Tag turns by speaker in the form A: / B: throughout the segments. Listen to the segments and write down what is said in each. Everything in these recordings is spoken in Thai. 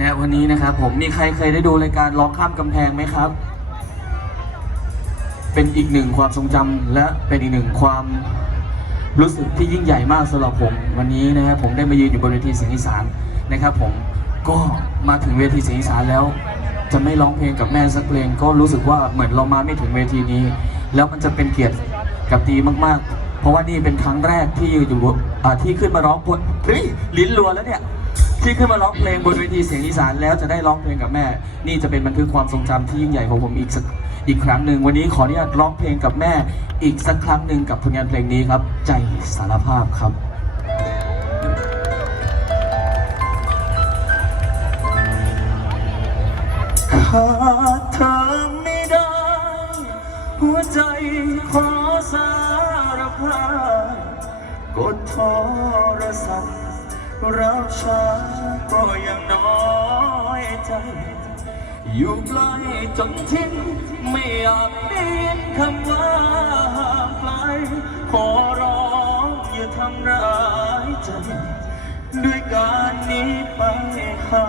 A: นะวันนี้นะครับผมมีใครเคยได้ดูรายการร้องข้ามกำแพงไหมครับ เป็นอีกหนึ่งความทรงจำและเป็นอีกหนึ่งความรู้สึกที่ยิ่งใหญ่มากสำหรับผม วันนี้นะครับผมได้มายืนอยู่บนเวทีเสียงอีสานนะครับ ผมก็มาถึงเวทีเสียงอีสานแล้ว จะไม่ร้องเพลงกับแม่สักเพลง ก็รู้สึกว่าเหมือนเรามาไม่ถึงเวทีนี้ แล้วมันจะเป็นเกียรติกับตีมาก ๆ เพราะว่านี่เป็นครั้งแรกที่อยู่บนอ่ที่ขึ้นมาร้องบนเฮ้ยลิ้นรัวแล้วเนี่ย ที่ขึ้นมาร้องเพลงบนเวทีเสียงอีสานแล้วจะได้ร้องเพลงกับแม่ นี่จะเป็นบันทึกความทรงจำที่ยิ่งใหญ่ของผมอีกสักอีกครั้งหนึ่งวันนี้ขออนุญาตร้องเพลงกับแม่อีกสักครั้งหนึ่งกับผลงานเพลงนี้ครับ ใจสารภาพครับ ขาดเธอไม่ได้ หัวใจขอสารภาพกดโทรศัพท์ รักช้าก็ยังน้อยใจ อยู่ใกล้จนทิ้งไม่อยากได้ยินคำว่าห่างไกลขอร้องอย่าทำร้ายใจ ด้วยการนี้ไปหา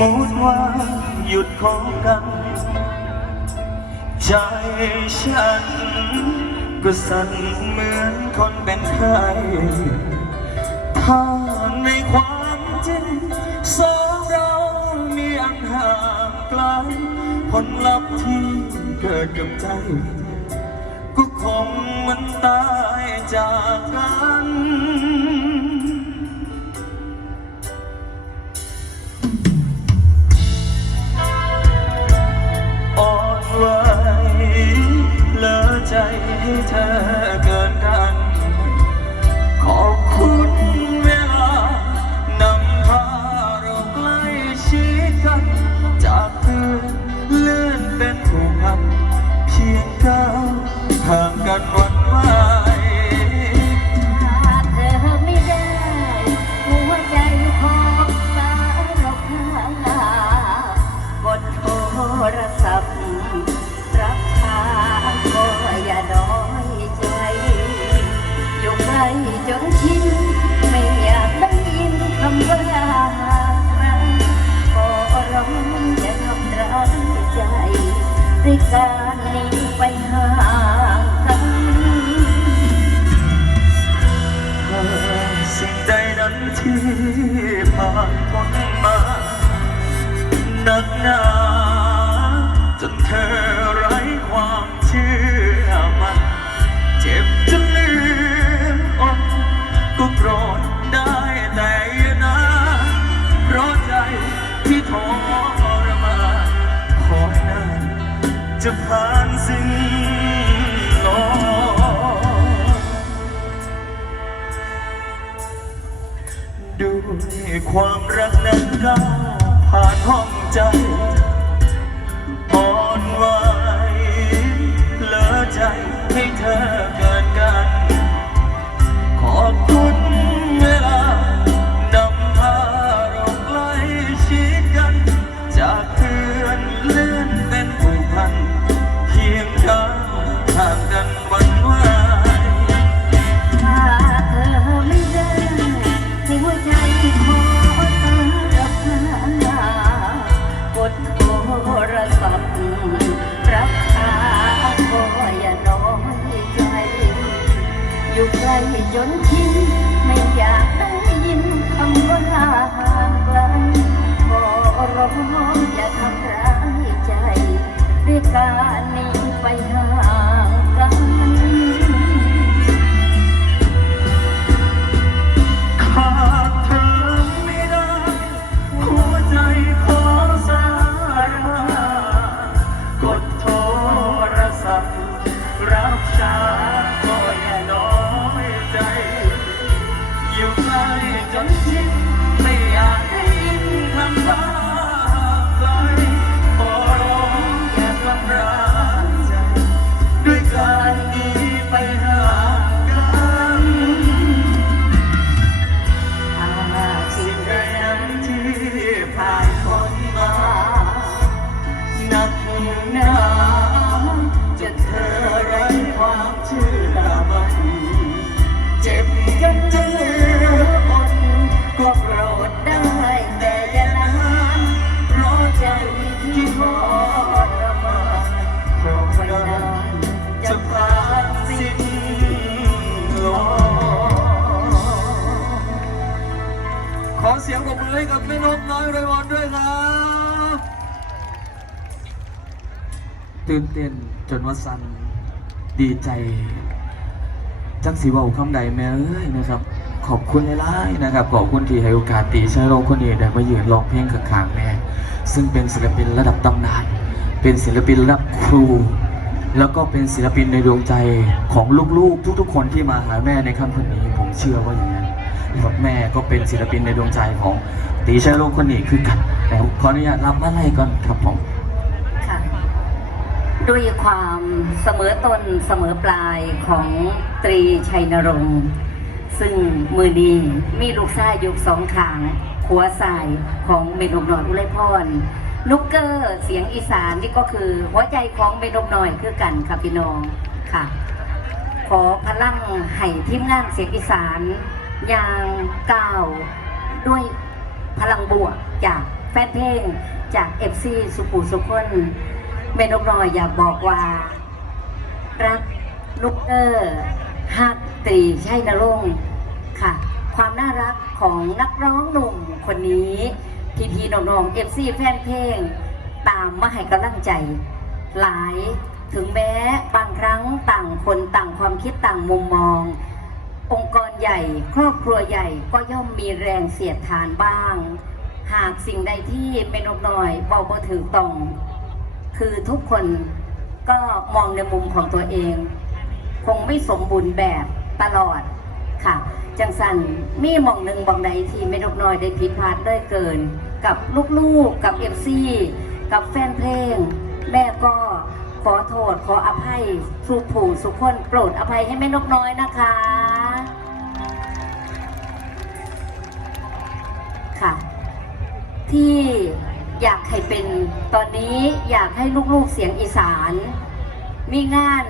A: มมติว่าหยุดของกัน ใจฉัน ก็สั่นเหมือนคนเป็นไข้ถ้าในความจริงสองเรามีอันห่างไกลผลลัพธ์ที่เกิดกับใจก็คงมันตายจากกัน เธอ ด้ว
B: ยควา
A: มรักนั้นก้าวผ่านห้องใจอ่อนไหวเหลือใจให้เธอ ใกล้จน
B: ชินไม่อยากได้ยินคำว่าห่างไกลขอร้องอย่าทำร้ายใจด้วยการหนี
A: ตื่นเต้นจนว่าสันดีใจ จักสีว่าคำใดแม่เอ้ยนะครับ ขอบคุณหลายๆนะครับขอบคุณที่ให้โอกาสตีชายโลกคนนี้ได้มายืนร้องเพลงข้างๆแม่ ซึ่งเป็นศิลปินระดับตำนาน เป็นศิลปินระดับครู แล้วก็เป็นศิลปินในดวงใจของลูกๆ ทุกๆ คนที่มาหาแม่ในค่ำคืนนี้ ผมเชื่อว่าอย่างนั้นนะครับแม่ก็เป็นศิลปินในดวงใจของตีชายโลกคนนี้คือกันแต่ขออนุญาตรับอะไรก่อนครับผม
B: ด้วยความเสมอต้นเสมอปลายของตรีชัยนรงค์ ซึ่งมือดีมีลูกชายอยู่สองขางขัวสายของเมนกหน่อยอุไรพรนุกเกอร์เสียงอีสานนี่ก็คือหัวใจของเมนกหน่อยคือกันค่ะพี่น้องค่ะ ขอพลังให้ทีมงานเสียงอีสานอย่างก้าวด้วยพลังบวกจากแฟนเพลงจากเอฟซีสุปูสุคน เมนกน้อยอยากบอกว่า รักลูกเออร์ฮักตรีใช่นรงค์ค่ะ ความน่ารักของนักร้องหนุ่มคนนี้พี่พีน้องๆเอฟซีแฟนเพลง ตามมาให้กำลังใจ หลายถึงแม้บางครั้งต่างคนต่างความคิดต่างมุมมอง องค์กรใหญ่ ครอบครัวใหญ่ก็ย่อมมีแรงเสียดทานบ้าง หากสิ่งใดที่เป็นนกน้อยเบาบ่ถือตรง คือทุกคนก็มองในมุมของตัวเอง คงไม่สมบูรณ์แบบตลอดค่ะ จังสันมีมองหนึ่งบองใดที่ไม่นกน้อยได้ผิดพลาดด้วยเกิน กับลูกๆกับเอฟซีกับแฟนเพลง แม่ก็ขอโทษขออภัยสุผู้สุขคนโปรดอภัยให้แม่นกน้อยนะคะค่ะ ที่ อยากให้เป็นตอนนี้อยากให้ลูกๆเสียงอีสาน มีงาน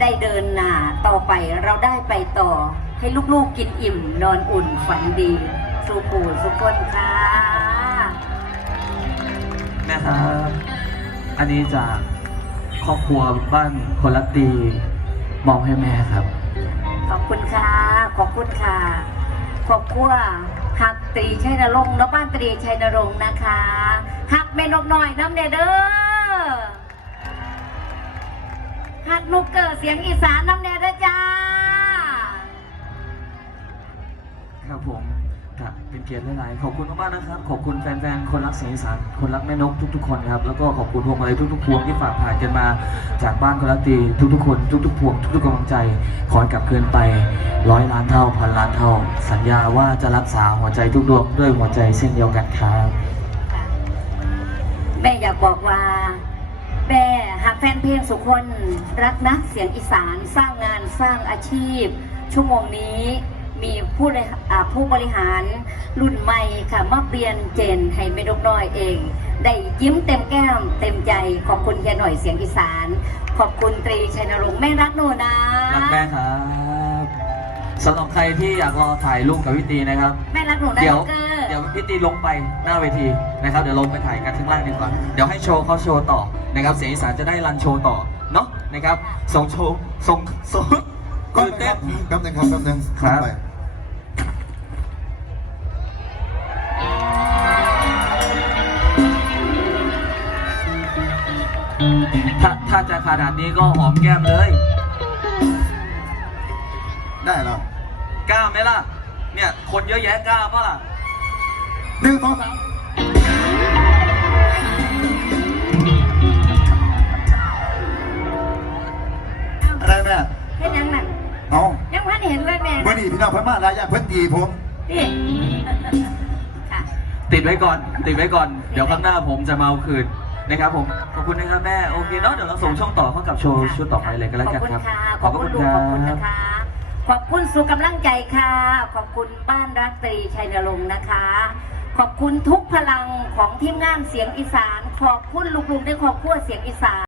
B: ได้เดินหน้าต่อไปเราได้ไปต่อ ให้ลูกๆกินอิ่ม นอนอุ่นฝันดีสู่ปู่สุกคนค่ะ
A: แม่ครับ อันนี้จากครอบครัวบ้านคนละตีมอบให้แม่ครับ
B: ขอบคุณค่ะ ขอบคุณค่ะ ขอบคุณหัก ตรีชัยนรงค์นบ้านตรีชัยนรงค์นะคะหักเมนกหน่อยน้ำเนเด้อหักนุกเกิดเสียงอีสานน้ำเนเด้อจ้า
A: ครับผม ครับเป็นเกียรติหลายๆขอบคุณมากๆนะครับ ขอบคุณแฟนๆ คนรักเสียงอีสานคนรักแม่นกทุก ๆ คนครับ แล้วก็ขอบคุณพวงมาลัยทุกๆพวงที่ฝากผ่านกันมา จากบ้านคนรักตีทุกๆ คนทุกๆพวงทุกๆกำลังใจ ขอให้กลับคืนไปร้อยล้านเท่าพันล้านเท่า สัญญาว่าจะรักษาหัวใจทุกดวงด้วยหัวใจเช่นเดียวกันครับ
B: แม่อยากบอกว่าแม่หากแฟนเพลงสุคนรักนักเสียงอีสานสร้างงานสร้างอาชีพ ชั่วโมงนี้ มีผู้บริหารอ่าผู้บริหารรุ่นใหม่ค่ะมาเปลี่ยนเจนให้ไม่ดกน้อยเอง ได้ยิ้มเต็มแก้มเต็มใจขอบคุณแค่หน่อยเสียงอีสาน ขอบคุณตรีชัยนรงค์แม่รักหนูนะ
A: รักแม่ครับสำหรับใครที่อยากรอถ่ายรูปกับพี่ตีนะครับ
B: แม่รักหนูนะ
A: เดี๋ยว
B: เกอร์
A: เดี๋ยวพี่ตีลงไปหน้าเวทีนะครับเดี๋ยวลงไปถ่ายกันข้างล่างดีกว่าเดี๋ยวให้โชว์เขาโชว์ต่อนะครับเสียงอีสานจะได้รันโชว์ต่อเนาะนะครับส่งโชว์ส่งส่ง
C: ก็
A: ตื่นเต้น
C: แป๊บนึงครับแป๊บนึง
A: ครับ ถ้าถ้าจะขนาดนี้ก็หอมแก้มเลย
C: ได้แล้ว
A: กล้าไหมล่ะ เนี่ย คนเยอะแยะกล้าปะล่ะ
C: หนึ่งสองสามอะไรแม่
B: เห็นยังน่ะ
C: เอา
B: ยังพันเห็นเลยแม่
C: เมื่อนี้พี่น้องเพิ่นมาหลายอย่างเพิ่นดีผม
B: นี่ค่ะ
A: ติดไว้ก่อน ติดไว้ก่อน เดี๋ยวข้างหน้าผมจะมาเอาคืน นะครับผมขอบคุณนะครับแม่โอเคเนาะเดี๋ยวเราส่งช่องต่อเข้ากับโชว์ชุดต่อไปเลยก็แล้วกันครับ
B: ขอบคุณค่ะขอบคุณลูกขอบคุณนะคะขอบคุณสู่กำลังใจค่ะ ขอบคุณบ้านรักตรีชัยนรงค์นะคะ ขอบคุณทุกพลังของทีมงานเสียงอีสาน ขอบคุณลูกๆในครอบครัวเสียงอีสาน